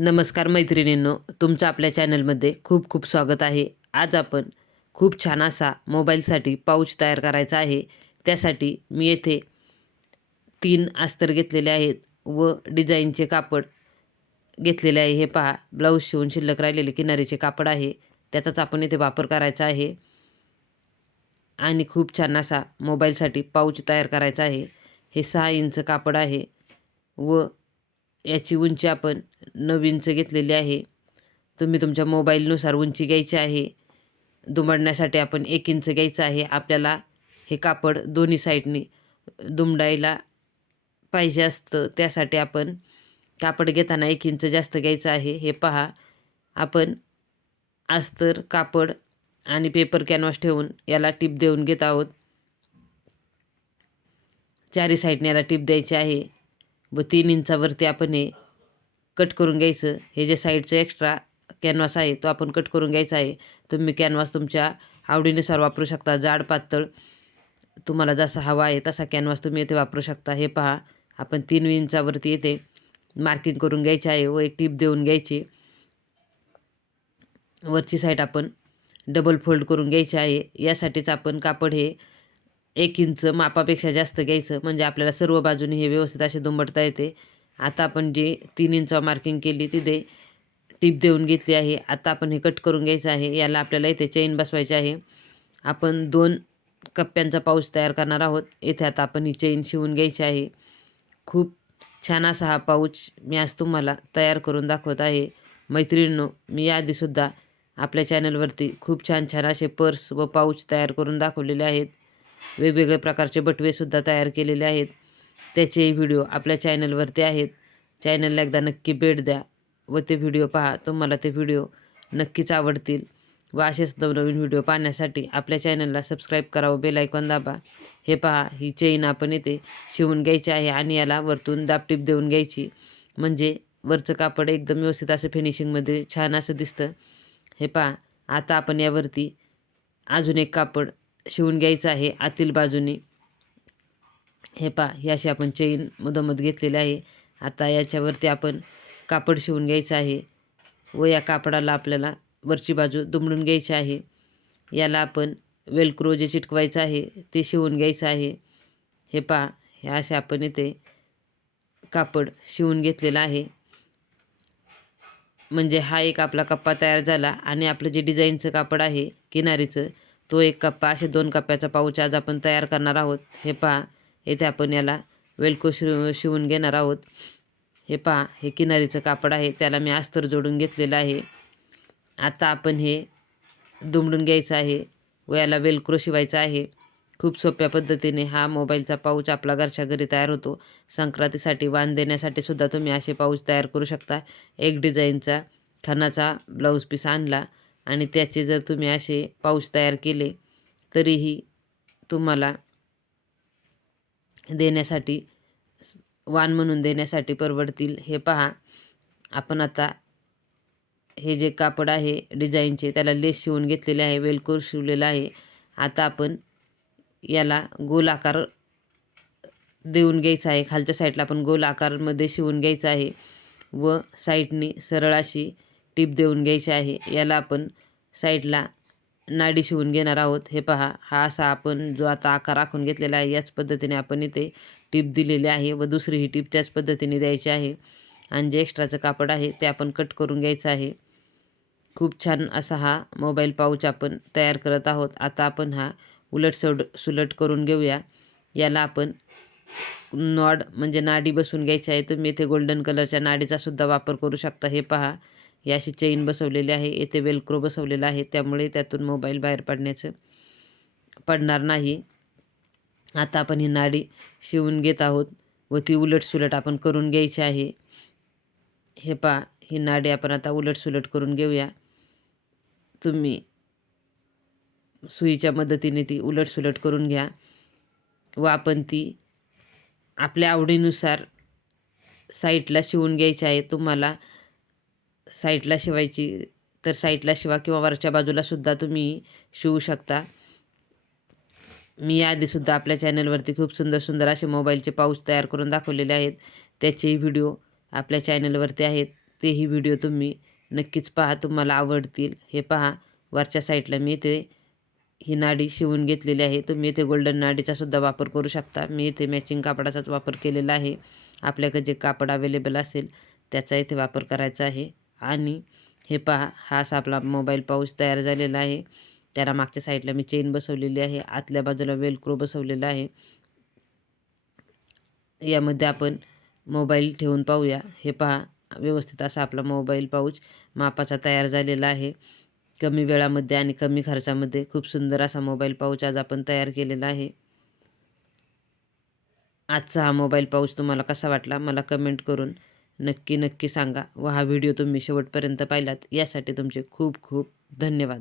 नमस्कार मैत्रिणींनो, तुमचं आपल्या चॅनलमध्ये खूप खूप स्वागत आहे. आज आपण खूप छान असा मोबाईलसाठी पाऊच तयार करायचा आहे. त्यासाठी मी येथे 3 अस्तर घेतलेले आहेत व डिझाईनचे कापड घेतलेले आहे. हे पहा, ब्लाऊज शिवून शिल्लक राहिलेले किनारीचे कापड आहे, त्याचाच आपण इथे वापर करायचा आहे आणि खूप छान असा मोबाईलसाठी पाऊच तयार करायचा आहे. हे 6 इंच कापड आहे व याची उंची आपण 9 इंच घेतलेली आहे. तुम्ही तुमच्या मोबाईलनुसार उंची घ्यायची आहे. दुमडण्यासाठी आपण 1 इंच घ्यायचं आहे. आपल्याला हे कापड दोन्ही साईडनी दुमडायला पाहिजे असतं, त्यासाठी आपण कापड घेताना 1 इंच जास्त घ्यायचं आहे. हे पहा, आपण अस्तर, कापड आणि पेपर कॅनव्हास ठेवून याला टीप देऊन घेत आहोत. चारी साईडने याला टीप द्यायची आहे व 3 इंचावरती आपण हे कट करून घ्यायचं. हे जे साईडचं एक्स्ट्रा कॅनव्हास आहे तो आपण कट करून घ्यायचा आहे. तुम्ही कॅनव्हास तुमच्या आवडीनुसार वापरू शकता. जाड पातळ तुम्हाला जसा हवा आहे तसा कॅनव्हास तुम्ही येथे वापरू शकता. हे पहा, आपण 3 इंचावरती येथे मार्किंग करून घ्यायची आहे व एक टीप देऊन घ्यायची. वरची साईड आपण डबल फोल्ड करून घ्यायची आहे. यासाठीच आपण कापड हे 1 इंच मापापेक्षा जास्त घ्यायचं, म्हणजे आपल्याला सर्व बाजूनी हे व्यवस्थित असे दुमडता येते. आता आपण जे 3 इंचावर मार्किंग केली तिथे टीप देऊन घेतली आहे. आता आपण हे कट करून घ्यायचं आहे. याला आपल्याला इथे चेन बसवायची आहे. आपण 2 कप्प्यांचा पाऊच तयार करणार आहोत. येथे आता आपण ही चेन शिवून घ्यायची आहे. खूप छान असा हा पाऊच मी आज तुम्हाला तयार करून दाखवत आहे. मैत्रिणींनो, मी याआधीसुद्धा आपल्या चॅनलवरती खूप छान छान असे पर्स व पाऊच तयार करून दाखवलेले आहेत. वेगवेगळे प्रकारचे बटवेसुद्धा तयार केलेले आहेत. त्याचे व्हिडिओ आपल्या चॅनलवरती आहेत. चॅनलला एकदा नक्की भेट द्या व ते व्हिडिओ पहा. तुम्हाला ते व्हिडिओ नक्कीच आवडतील व असेच नवनवीन व्हिडिओ पाहण्यासाठी आपल्या चॅनलला सबस्क्राईब करा व बेल आयकॉन दाबा. हे पहा, ही चेन आपण इथे शिवून घ्यायची आहे आणि याला वरतून दाबटीप देऊन घ्यायची, म्हणजे वरचं कापड एकदम व्यवस्थित असं फिनिशिंगमध्ये छान असं दिसतं. हे पहा, आता आपण यावरती अजून एक कापड शिवून घ्यायचं आहे आतील बाजूनी. हे पहा, ही अशी आपण चेन मधोमध घेतलेली आहे. आता याच्यावरती आपण कापड शिवून घ्यायचं आहे व या कापडाला आपल्याला वरची बाजू दुमडून घ्यायची आहे. याला आपण वेलक्रो जे चिटकवायचं आहे ते शिवून घ्यायचं आहे. हे पहा, हे असे आपण इथे कापड शिवून घेतलेलं आहे, म्हणजे हा एक आपला कप्पा तयार झाला. आणि आपलं जे डिझाईनचं कापड आहे किनारीचं, तो एक कप्पा, असे 2 कप्प्याचा पाऊच आज आपण तयार करणार आहोत. हे पहा, येथे आपण याला वेलक्रो शिवून घेणार आहोत. हे पहा, हे किनारीचं कापड आहे, त्याला मी अस्तर जोडून घेतलेलं आहे. आता आपण हे दुमडून घ्यायचं आहे व याला वेलक्रो शिवायचं आहे. खूप सोप्या पद्धतीने हा मोबाईलचा पाऊच आपला घरच्या घरी तयार होतो. संक्रांतीसाठी वाण देण्यासाठी सुद्धा तुम्ही असे पाऊच तयार करू शकता. एक डिझाईनचा खणाचा ब्लाऊज पीस आणला आणि त्याचे जर तुम्ही असे पाऊच तयार केले तरीही तुम्हाला देण्यासाठी, वाण म्हणून देण्यासाठी परवडतील. हे पहा, आपण आता हे जे कापड आहे डिझाईनचे त्याला लेस शिवून घेतलेले आहे, वेलक्रो शिवलेला आहे. आता आपण याला गोल आकार देऊन घ्यायचा आहे. खालच्या साईडला आपण गोल आकारमध्ये शिवून घ्यायचं आहे व साईडनी सरळ अशी टीप देऊन घ्यायची आहे. याला आपण साईडला नाडी शिवून घेणार आहोत. हे पहा, हा असा आपण जो आता आकार आखून घेतलेला आहे याच पद्धतीने आपण इथे टीप दिलेली आहे व दुसरी ही टीप त्याच पद्धतीने द्यायची आहे. आणि जे एक्स्ट्राचं कापड आहे ते आपण कट करून घ्यायचं आहे. खूप छान असा हा मोबाईल पाऊच आपण तयार करत आहोत. आता आपण हा सुलट करून घेऊया. याला आपण नॉड म्हणजे नाडी बसवून घ्यायची आहे. तुम्ही इथे गोल्डन कलरच्या नाडीचा सुद्धा वापर करू शकता. हे पहा, ही अशी चेन बसवलेली आहे, येथे वेलक्रो बसवलेला आहे, त्यामुळे त्यातून मोबाईल बाहेर पडणार नाही. आता आपण ही नाडी शिवून घेत आहोत व ती उलटसुलट आपण करून घ्यायची आहे. हे पहा, ही नाडी आपण आता उलटसुलट करून घेऊया. तुम्ही सुईच्या मदतीने ती उलटसुलट करून घ्या व आपण ती आपल्या आवडीनुसार साईडला शिवून घ्यायची आहे. तुम्हाला साईडला शिवायची तर साईडला शिवा किंवा वरच्या बाजूला सुद्धा तुम्ही शिवू शकता. मी याआधीसुद्धा आपल्या चॅनलवरती खूप सुंदर सुंदर असे मोबाईलचे पाऊच तयार करून दाखवलेले आहेत. त्याचे व्हिडिओ आपल्या चॅनलवरती आहेत. तेही व्हिडिओ तुम्ही नक्कीच पहा, तुम्हाला आवडतील. हे पहा, वरच्या साईडला मी इथे ही नाडी शिवून घेतलेली आहे. तुम्ही इथे गोल्डन नाडीचा सुद्धा वापर करू शकता. मी इथे मॅचिंग कापडाचाच वापर केलेला आहे. आपल्याकडे जे कापड अवेलेबल असेल त्याचा इथे वापर करायचा आहे. आणि हे पहा, हा असा आपला मोबाईल पाऊच तयार झालेला आहे. त्याला मागच्या साईडला मी चेन बसवलेली आहे. आतल्या बाजूला वेलक्रो बसवलेला आहे. यामध्ये आपण मोबाईल ठेवून पाहूया. हे पहा, व्यवस्थित असा आपला मोबाईल पाऊच मापाचा तयार झालेला आहे. कमी वेळामध्ये आणि कमी खर्चामध्ये खूप सुंदर असा मोबाईल पाऊच आज आपण तयार केलेला आहे. आजचा हा मोबाईल पाऊच तुम्हाला कसा वाटला मला कमेंट करून नक्की सांगा व हा व्हिडिओ तुम्ही शेवटपर्यंत पाहिलात यासाठी तुमचे खूप खूप धन्यवाद.